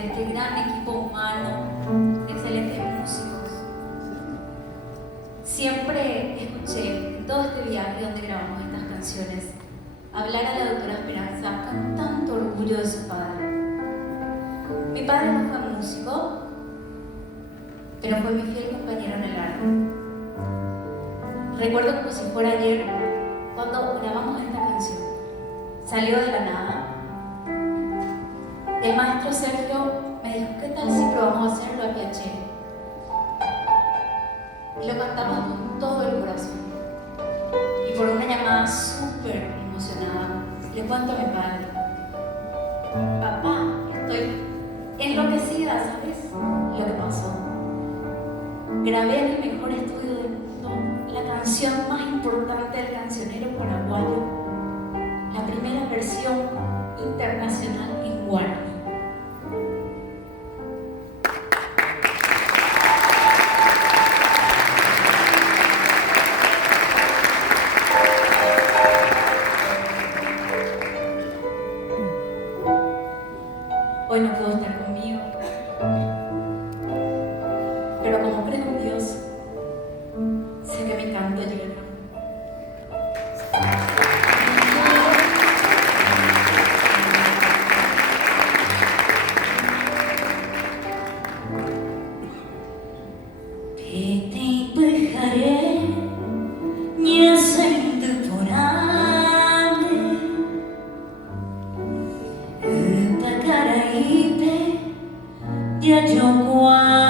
de este gran equipo humano, de excelentes músicos. Siempre escuché en todo este viaje donde grabamos estas canciones hablar a la doctora Esperanza con tanto orgullo de su padre. Mi padre no fue músico, pero fue mi fiel compañero en el arte. Recuerdo como si fuera ayer cuando grabamos esta canción. Salió de la nada. El maestro Sergio me dijo, ¿qué tal si probamos a hacerlo a Piacere? Y lo cantamos con todo el corazón. Y por una llamada súper emocionada, le cuento a mi padre, papá, estoy enloquecida, ¿sabes lo que pasó? Grabé en el mejor estudio del mundo la canción más importante del cancionero paraguayo, la primera versión internacional en guaraní. Hoy no puedo estar conmigo, pero como creo en Dios, sé que mi canto llega. Peti pejare, nyesen duporame, utakara ipe, ya jokwa.